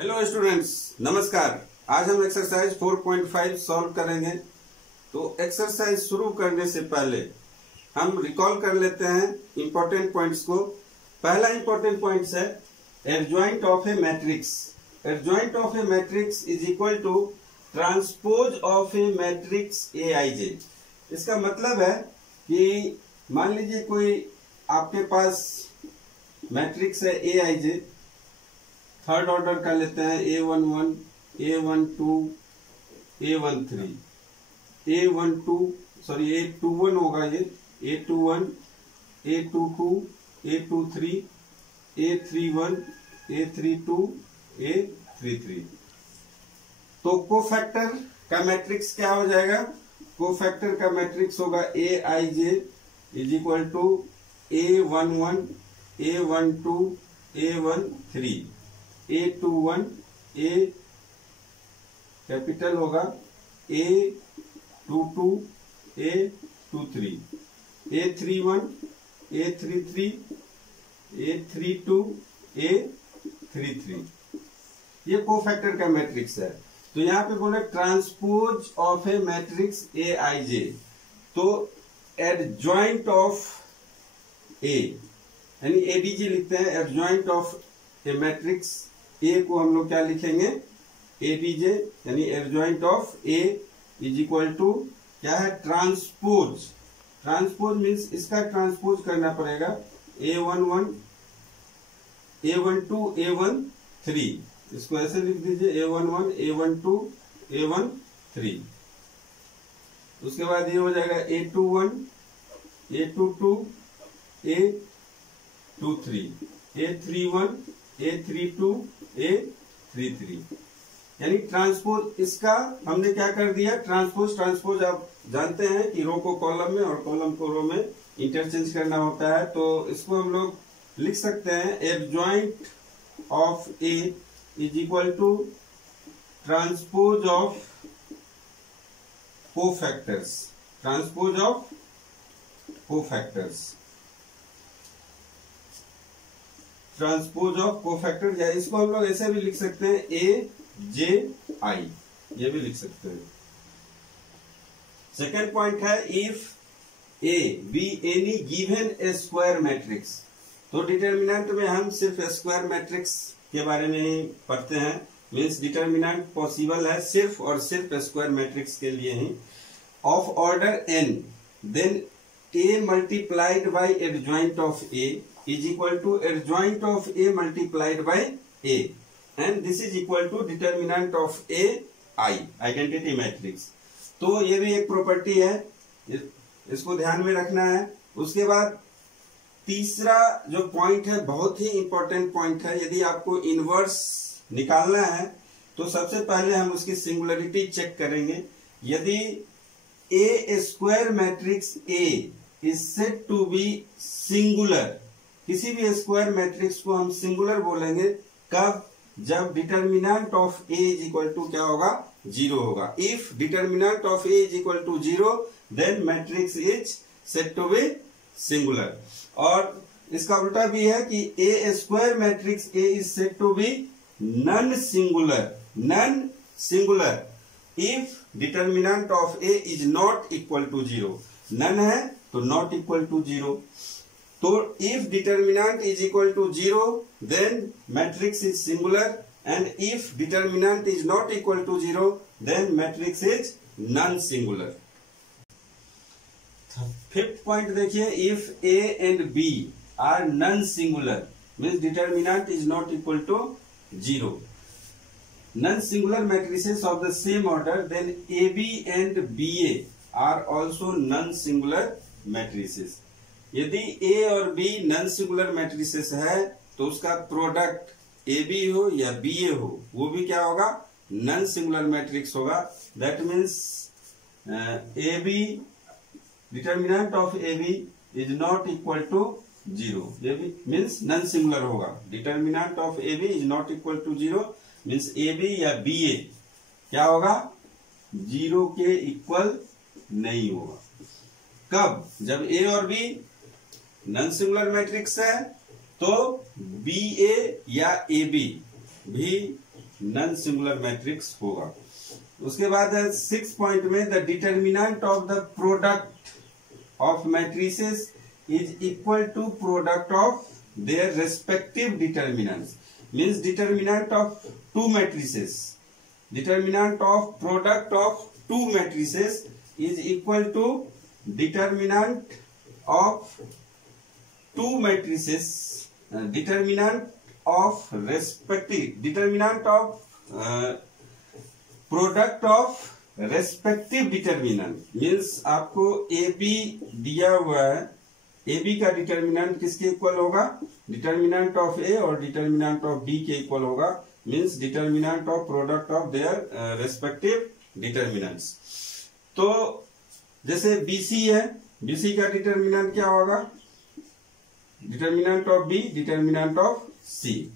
Hello students, नमस्कार। आज हम एक्सरसाइज 4.5 सॉल्व करेंगे। तो एक्सरसाइज शुरू करने से पहले हम रिकॉल कर लेते हैं इंपॉर्टेंट पॉइंट्स को। पहला इंपॉर्टेंट पॉइंट्स है adjoint of a matrix. Adjoint of a matrix is equal to transpose of a matrix A I J. इसका मतलब है कि मान लीजिए कोई आपके पास मैट्रिक्स है ए आई जे, थर्ड ऑर्डर कर लेते हैं A11, A12, A13, A21 होगा ये, A21, A22, A23, A31, A32, A33। तो कोफैक्टर का मैट्रिक्स क्या हो जाएगा? कोफैक्टर का मैट्रिक्स होगा AIJ is equal to A11, A12, A13, A21, A capital होगा, A22, A23, A31, A33, A32, A33। ये कोफैक्टर का मैट्रिक्स है। तो यहाँ पे बोले transpose of a matrix A I J. तो एडजॉइंट ऑफ ए यानी एडीजे लिखते हैं, adjoint of a matrix A को हम लोग क्या लिखेंगे? एडीजे यानी adjoint of A is equal to क्या है? ट्रांसपोज। ट्रांसपोज मीन्स इसका ट्रांसपोज करना पड़ेगा A11, A12, A13। इसको ऐसे लिख दीजिए A11, A12, A13। उसके बाद ये हो जाएगा A21, A22, A23, A31, A32, A33। यानी ट्रांसपोज इसका हमने क्या कर दिया? ट्रांसपोज आप जानते हैं कि रो को कॉलम में और कॉलम को रो में इंटरचेंज करना होता है। तो इसको हम लोग लिख सकते हैं adjoint of A is equal to transpose of cofactors. Transpose of cofactors, transpose of cofactor, या इसको हम लोग ऐसे भी लिख सकते हैं ए जे आई, ये भी लिख सकते हैं। सेकेंड पॉइंट है if A be any given A square matrix. तो डिटर्मिनेंट में हम सिर्फ स्क्वायर मैट्रिक्स के बारे में ही पढ़ते हैं, मीन्स डिटर्मिनेंट पॉसिबल है सिर्फ और सिर्फ स्क्वायर मैट्रिक्स के लिए ही। Of order N, then A multiplied by adjoint of A is equal to adjoint of A multiplied by A, and this is equal to determinant of A I, identity matrix। तो ये भी एक property है, इसको ध्यान में रखना है। उसके बाद तीसरा जो पॉइंट है बहुत ही इंपॉर्टेंट पॉइंट है। यदि आपको इनवर्स निकालना है तो सबसे पहले हम उसकी सिंगुलरिटी चेक करेंगे। यदि a square matrix A is said to be singular, किसी भी स्क्वायर मैट्रिक्स को हम सिंगुलर बोलेंगे कब? जब determinant of A is equal to क्या होगा? 0 होगा। If determinant of A is equal to 0 then matrix is said to be singular. और इसका उल्टा भी है कि a square matrix A is said to be non singular. Non singular if determinant of A is not equal to 0। नन है तो not equal to 0। तो if determinant is equal to 0 then matrix is singular, and if determinant is not equal to 0 then matrix is non-singular। Fifth point देखिए, if A and B are non-singular means determinant is not equal to 0। Non-singular matrices of the same order then AB and BA are also non-singular matrices। यदि ए और B non singular matrices है तो उसका product A B हो या B ए हो, वो भी क्या होगा? नॉन सिंगुलर मैट्रिक्स होगा। That means A B, determinant of A B is not equal to 0। ये भी मीन्स नॉन सिंगुलर होगा। Determinant of A B is not equal to 0 means A B या बी ए क्या होगा? 0 के equal नहीं होगा। कब? जब ए और बी नॉन सिंगुलर मैट्रिक्स है तो बी ए या ए बी भी नॉन सिंगुलर मैट्रिक्स होगा। उसके बाद 6 पॉइंट में the determinant of the product of matrices is equal to product of their respective determinants. Means determinant of two matrices, determinant of product of two matrices is equal to determinant of two matrices, determinant of respective, determinant of product of respective determinant. Means आपको A B दिया हुआ है, A B का determinant किसके equal होगा, determinant of A और determinant of B के equal होगा। Means determinant of product of their respective determinants. तो जैसे बीसी है, बीसी का डिटर्मिनेंट क्या होगा, determinant of B, determinant of C.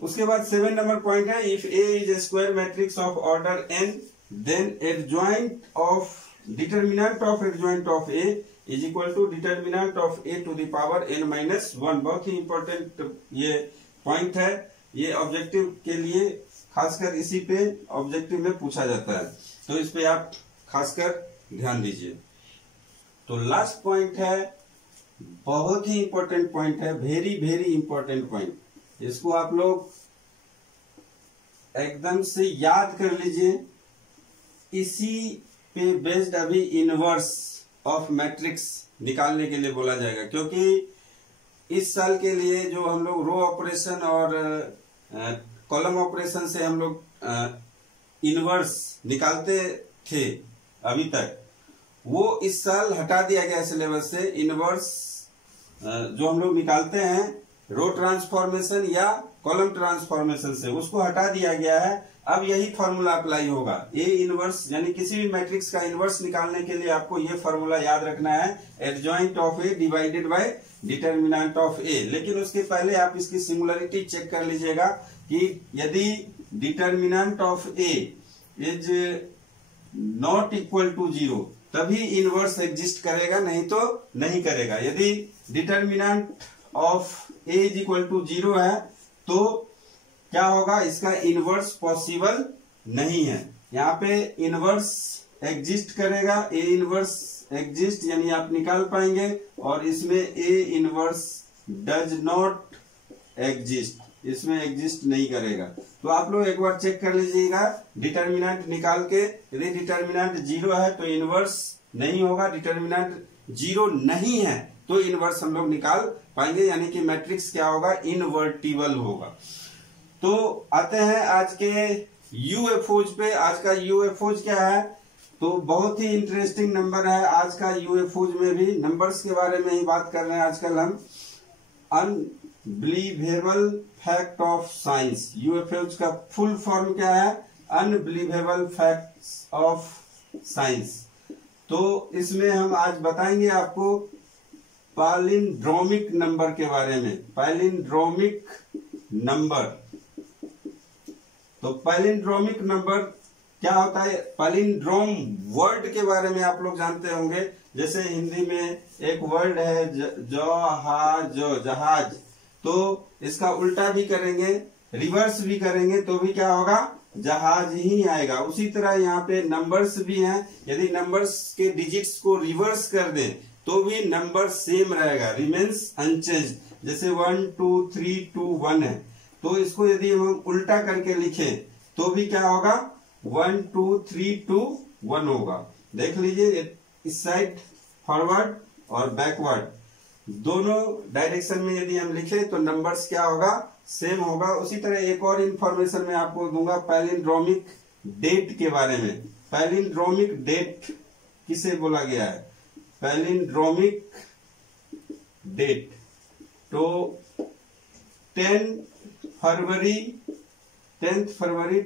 उसके बाद 7 नंबर पॉइंट है, if A is a square matrix of order N then adjoint of determinant of A is equal to determinant of A to the power N minus 1। बहुत ही important ये point है, ये objective के लिए खासकर इसी पे ऑब्जेक्टिव में पूछा जाता है, तो इस पे आप खासकर ध्यान दीजिए। तो लास्ट पॉइंट है, बहुत ही इंपॉर्टेंट पॉइंट है, वेरी वेरी इंपॉर्टेंट पॉइंट। इसको आप लोग एकदम से याद कर लीजिए। इसी पे बेस्ड अभी इनवर्स ऑफ मैट्रिक्स निकालने के लिए बोला जाएगा, क्योंकि इस साल के लिए जो हम लोग रो ऑपरेशन और कॉलम ऑपरेशन से हम लोग इनवर्स निकालते थे अभी तक, वो इस साल हटा दिया गया सिलेबस से। इनवर्स जो हम लोग निकालते हैं रो ट्रांसफॉर्मेशन या कॉलम ट्रांसफॉर्मेशन से, उसको हटा दिया गया है। अब यही फॉर्मूला अप्लाई होगा। ए इनवर्स यानी किसी भी मैट्रिक्स का इनवर्स निकालने के लिए आपको ये फॉर्मूला याद रखना है, adjoint of A divided by determinant of A. लेकिन उसके पहले आप इसकी सिंगुलरिटी चेक कर लीजिएगा कि यदि determinant of A is not equal to 0 तभी इनवर्स एग्जिस्ट करेगा, नहीं तो नहीं करेगा। यदि determinant of A is equal to 0 है तो क्या होगा, इसका इनवर्स पॉसिबल नहीं है। यहाँ पे इनवर्स एग्जिस्ट करेगा, ए इनवर्स एग्जिस्ट यानी आप निकाल पाएंगे, और इसमें A inverse does not exist, इसमें एग्जिस्ट नहीं करेगा। तो आप लोग एक बार चेक कर लीजिएगा डिटरमिनेंट निकाल के, यदि डिटरमिनेंट 0 है तो इनवर्स नहीं होगा, डिटरमिनेंट 0 नहीं है तो इनवर्स हम लोग निकाल पाएंगे, यानी कि मैट्रिक्स क्या होगा, इनवर्टिबल होगा। तो आते हैं आज के यूएफओज पे। आज का यूएफओज क्या है, तो बहुत ही इंटरेस्टिंग नंबर है आज का यूएफओज में भी। नंबर्स के बारे में ही बात कर रहे हैं आजकल हम। Unbelievable fact of science, UFOs का फुल फॉर्म क्या है, अनबिलीवेबल फैक्ट्स ऑफ साइंस। तो इसमें हम आज बताएंगे आपको पैलिंड्रोमिक नंबर के बारे में। पैलिंड्रोमिक नंबर, तो पैलिंड्रोमिक नंबर क्या होता है, पैलिंड्रोम वर्ड के बारे में आप लोग जानते होंगे। जैसे हिंदी में एक वर्ड है जहाज, तो इसका उल्टा भी करेंगे, रिवर्स भी करेंगे तो भी क्या होगा, जहाज ही आएगा। उसी तरह यहाँ पे नंबर्स भी हैं, यदि नंबर्स के डिजिट्स को रिवर्स कर दें तो भी नंबर सेम रहेगा, रिमेन्स अनचेंज्ड। जैसे 1 2 3 2 1 है, तो इसको यदि हम उल्टा करके लिखें तो भी क्या होगा, 1 2 3 2 1 होगा। देख लीजिए इस साइड फॉरवर्ड और बैकवर्ड दोनों डायरेक्शन में यदि हम लिखें तो नंबर्स क्या होगा, सेम होगा। उसी तरह एक और इंफॉर्मेशन मैं आपको दूंगा पैलिंड्रोमिक डेट के बारे में। पैलिंड्रोमिक डेट किसे बोला गया है, पैलिंड्रोमिक डेट, तो 10 फरवरी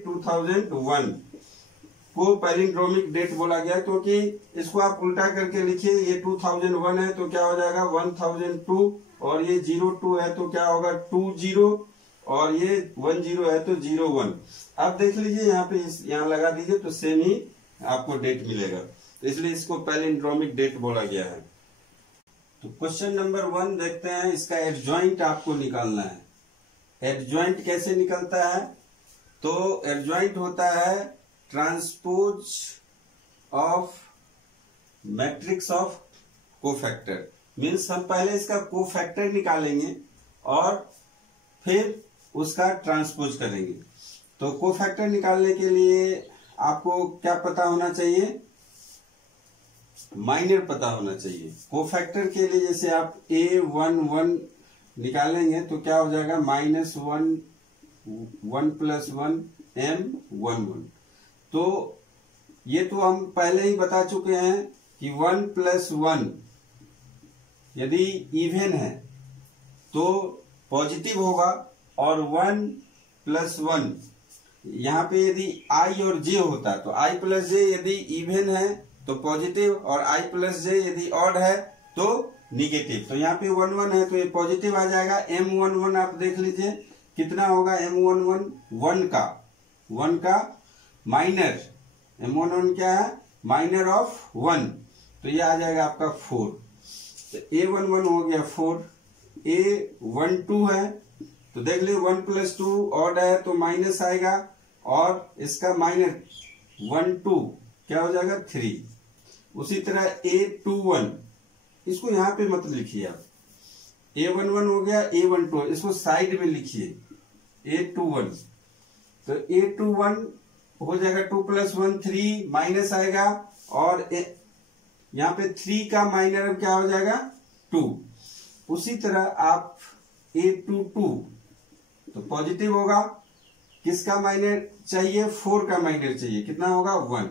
2001 को पैलिंड्रोमिक डेट बोला गया, क्योंकि इसको आप उल्टा करके लिखिए, ये 2001 है तो क्या हो जाएगा 1002, और ये 02 है तो क्या होगा 20, और ये 10 है तो 01। आप देख लीजिए यहाँ पे, यहाँ लगा दीजिए तो सेम ही आपको डेट मिलेगा, तो इसलिए इसको पैलिंड्रोमिक डेट बोला गया है। तो क्वेश्चन नंबर 1 देखते हैं, इसका एडजॉइंट आपको निकालना है। एडजॉइंट कैसे निकलता है, तो एडजॉइंट होता है transpose of matrix of cofactor. Means हम पहले इसका कोफैक्टर निकालेंगे और फिर उसका ट्रांसपोज करेंगे। तो कोफैक्टर निकालने के लिए आपको क्या पता होना चाहिए? माइनर पता होना चाहिए। कोफैक्टर के लिए जैसे आप A11 निकालेंगे तो क्या हो जाएगा? -1 1 + 1 M11। तो ये तो हम पहले ही बता चुके हैं कि 1 + 1 यदि इवन है तो पॉजिटिव होगा, और 1 + 1 यहाँ पे यदि I और J होता तो I + J यदि इवन है तो पॉजिटिव, और I + J यदि ऑड है तो निगेटिव। तो यहाँ पे 1 1 है तो ये पॉजिटिव आ जाएगा। M11 आप देख लीजिए कितना होगा? M11 1 का माइनर। M11 क्या है? माइनर ऑफ 1, तो ये आ जाएगा आपका 4। तो A11 हो गया 4। A12 है तो देख लीजिए 1 + 2 ऑड है तो माइनस आएगा, और इसका माइनर 1 2 क्या हो जाएगा? 3। उसी तरह A21, इसको यहां पे मत लिखिए आप। A11 हो गया, A12 इसको साइड में लिखिए A21। तो A21 हो जाएगा 2 + 1 3, माइनस आएगा, और यहाँ पे 3 का माइनर अब क्या हो जाएगा? 2। उसी तरह आप A22 तो पॉजिटिव होगा। किसका माइनर चाहिए? 4 का माइनर चाहिए। कितना होगा? 1।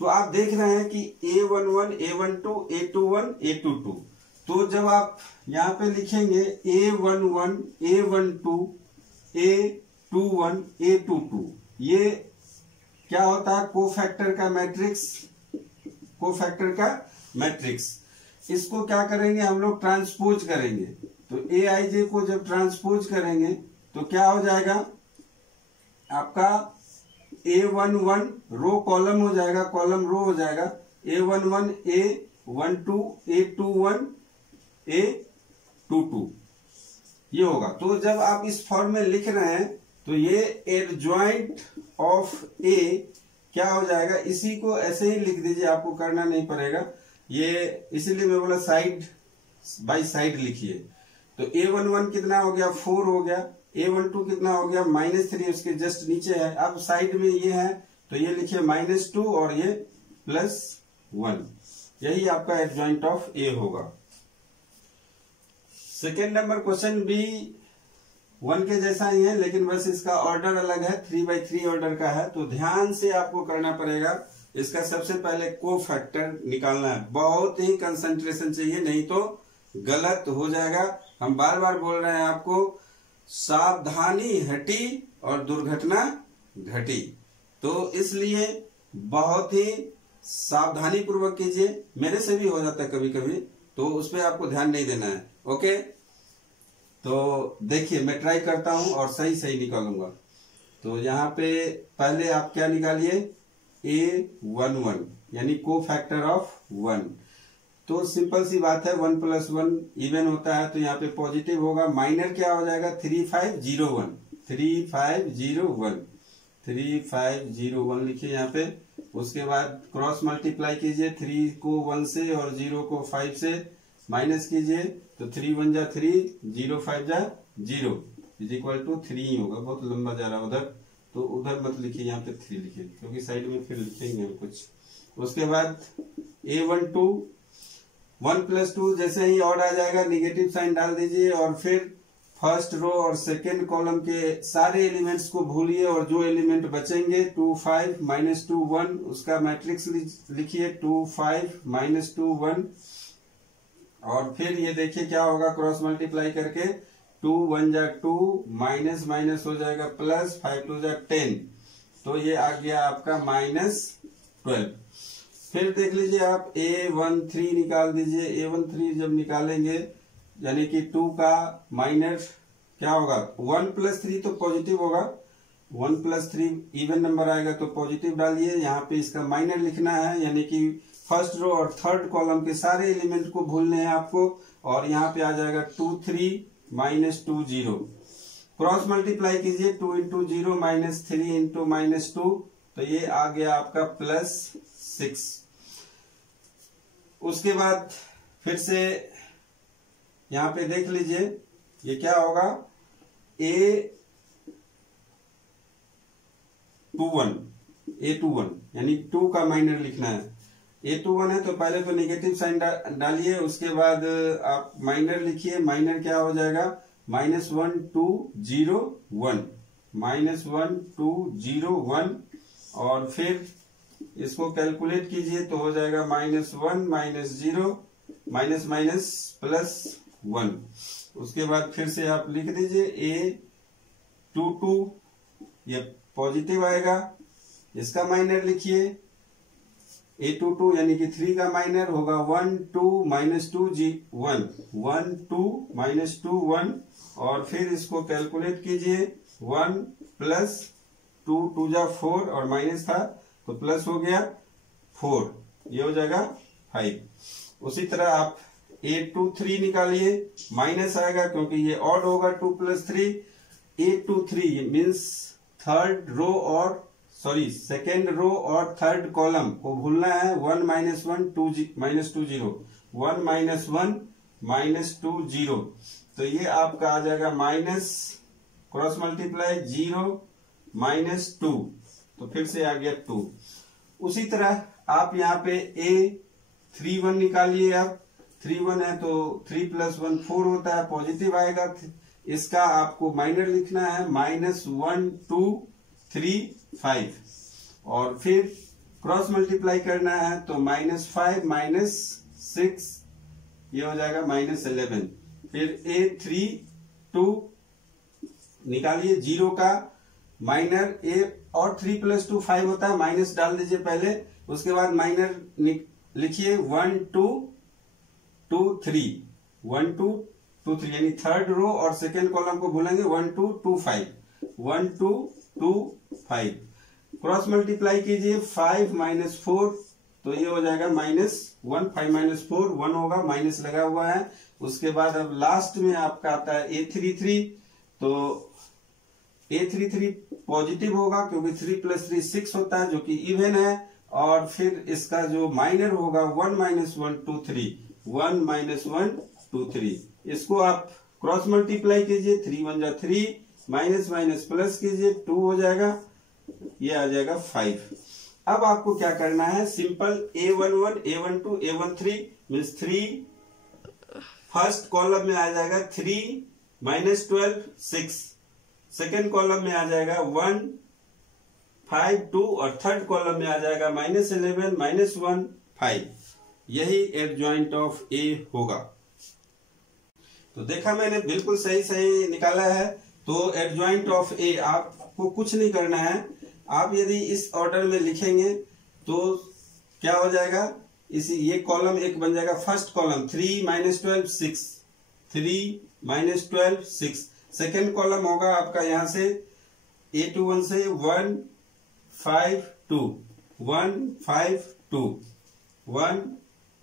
तो आप देख रहे हैं कि A11 A12 A21 A22। तो जब आप यहाँ पे लिखेंगे A11 A12 A21 A22, ये क्या होता है? कोफैक्टर का मैट्रिक्स। कोफैक्टर का मैट्रिक्स। इसको क्या करेंगे हम लोग? ट्रांसपोज करेंगे। तो Aij को जब ट्रांसपोज करेंगे तो क्या हो जाएगा आपका? A11 रो कॉलम हो जाएगा, कॉलम रो हो जाएगा। A11 A12 A21 A22 ये होगा। तो जब आप इस फॉर्म में लिख रहे हैं तो ये एडजॉइंट ऑफ A क्या हो जाएगा? इसी को ऐसे ही लिख दीजिए, आपको करना नहीं पड़ेगा। ये इसीलिए मैं बोला साइड बाय साइड लिखिए। तो A11 कितना हो गया? 4 हो गया। A12 कितना हो गया? -3, उसके जस्ट नीचे है। अब साइड में ये है तो ये लिखिए -2 और ये +1। यही आपका एडजॉइंट ऑफ A होगा। सेकेंड नंबर क्वेश्चन भी 1 के जैसा ही है, लेकिन बस इसका ऑर्डर अलग है, 3/3 ऑर्डर का है। तो ध्यान से आपको करना पड़ेगा। इसका सबसे पहले कोफैक्टर निकालना है। बहुत ही कंसंट्रेशन चाहिए, नहीं तो गलत हो जाएगा। हम बार बार बोल रहे हैं आपको, सावधानी हटी और दुर्घटना घटी। तो इसलिए बहुत ही सावधानी पूर्वक कीजिए। मेरे से भी हो जाता है कभी कभी, तो उस पर आपको ध्यान नहीं देना है। ओके, तो देखिए मैं ट्राई करता हूं और सही निकालूंगा। तो यहाँ पे पहले आप क्या निकालिए? A11 यानी कोफैक्टर ऑफ 1। तो सिंपल सी बात है, 1 + 1 इवन होता है तो यहाँ पे पॉजिटिव होगा। माइनर क्या हो जाएगा? 3501 3501 3501 लिखिए यहाँ पे। उसके बाद क्रॉस मल्टीप्लाई कीजिए, 3 को 1 से और 0 को 5 से माइनस कीजिए। तो 3 1 जा 3, 0 5 जा 0 = 3 ही होगा। बहुत लंबा जा रहा उधर, तो उधर मत लिखिए, यहाँ पे 3 लिखिए, क्योंकि साइड में फिर लिखेंगे हम कुछ। उसके बाद A12 1 + 2 जैसे ही ऑड आ जाएगा निगेटिव साइन डाल दीजिए, और फिर फर्स्ट रो और सेकेंड कॉलम के सारे एलिमेंट्स को भूलिए, और जो एलिमेंट बचेंगे 2 5 -2 1 उसका मैट्रिक्स लिखिए 2 5 -2 1। और फिर ये देखिए क्या होगा क्रॉस मल्टीप्लाई करके, 2 1 जा 2 माइनस माइनस हो जाएगा प्लस, 5 2 जा 10, तो ये आ गया आपका -12। फिर देख लीजिए आप A13 निकाल दीजिए। A13 जब निकालेंगे यानी कि 2 का माइनर क्या होगा, 1 + 3 तो पॉजिटिव होगा, 1 + 3 इवन नंबर आएगा तो पॉजिटिव डालिए। यहाँ पे इसका माइनर लिखना है, यानी कि फर्स्ट रो और थर्ड कॉलम के सारे एलिमेंट को भूलने हैं आपको। और यहाँ पे आ जाएगा 2 3 -2 0। क्रॉस मल्टीप्लाई कीजिए 2 इंटू 0 माइनस 3 इंटू माइनस 2, तो ये आ गया आपका +6। उसके बाद फिर से यहां पे देख लीजिए ये क्या होगा, A21 यानी 2 का माइनर लिखना है। A21 है तो पहले तो नेगेटिव साइन डालिए, उसके बाद आप माइनर लिखिए। माइनर क्या हो जाएगा, -1 2 0 1, -1 2 0 1, और फिर इसको कैलकुलेट कीजिए तो हो जाएगा -1 -0 माइनस माइनस +1। उसके बाद फिर से आप लिख दीजिए A22, ये पॉजिटिव आएगा, इसका माइनर लिखिए। A22 यानी कि 3 का माइनर होगा 1 2 -2 1, 1 2 -2 1, और फिर इसको कैलकुलेट कीजिए। 1 + 2 2 जा 4 और माइनस था तो प्लस हो गया 4, ये हो जाएगा 5। उसी तरह आप A23 निकालिए, माइनस आएगा क्योंकि ये ऑड होगा 2 + 3। A23 मीन्स सेकेंड रो और थर्ड कॉलम को भूलना है। 1 -1 2 -2 0, 1 -1 -2 0, तो ये आपका आ जाएगा माइनस क्रॉस मल्टीप्लाई 0 -2, तो फिर से आ गया 2। उसी तरह आप यहाँ पे A31 निकालिए। आप 31 है तो 3 + 1 4 होता है, पॉजिटिव आएगा। इसका आपको माइनर लिखना है, -1 2 3 5, और फिर क्रॉस मल्टीप्लाई करना है तो -5 -6, ये हो जाएगा -11। फिर A32 निकालिए, 0 का माइनर A और 3 + 2 5 होता है, माइनस डाल दीजिए पहले, उसके बाद माइनर लिखिए 1 2 2 3, 1 2 2 3 यानी थर्ड रो और सेकेंड कॉलम को भूलेंगे। 1 2 2 5, 1 2 2 5, क्रॉस मल्टीप्लाई कीजिए 5 - 4, तो ये हो जाएगा -1, 5 - 4 1 होगा, माइनस लगा हुआ है। उसके बाद अब लास्ट में आपका आता है A33, तो A33 पॉजिटिव होगा क्योंकि 3 + 3 6 होता है जो कि इवन है, और फिर इसका जो माइनर होगा 1 -1 2 3, 1 -1 2 3, इसको आप क्रॉस मल्टीप्लाई कीजिए, 3 1 जा 3, माइनस माइनस प्लस कीजिए, 2 हो जाएगा, ये आ जाएगा 5। अब आपको क्या करना है, simple A11 A12 A13 means 3 first column में आ जाएगा 3 -12 6, सेकेंड कॉलम में आ जाएगा 1 5 2, और थर्ड कॉलम में आ जाएगा -11 -1 5। यही एडजॉइंट ऑफ A होगा। तो देखा मैंने बिल्कुल सही निकाला है। तो एडजॉइंट ऑफ A आपको कुछ नहीं करना है, आप यदि इस ऑर्डर में लिखेंगे तो क्या हो जाएगा, ये कॉलम एक बन जाएगा, फर्स्ट कॉलम 3 -12 6, 3 -12 6, सेकेंड कॉलम होगा आपका यहां से A21 से 1 5 2 1 5 2 1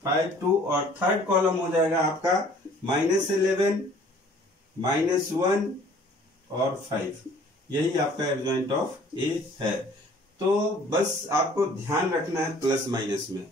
5 2, और थर्ड कॉलम हो जाएगा आपका -11 -1 और 5। यही आपका एडजॉइंट ऑफ A है। तो बस आपको ध्यान रखना है प्लस माइनस में।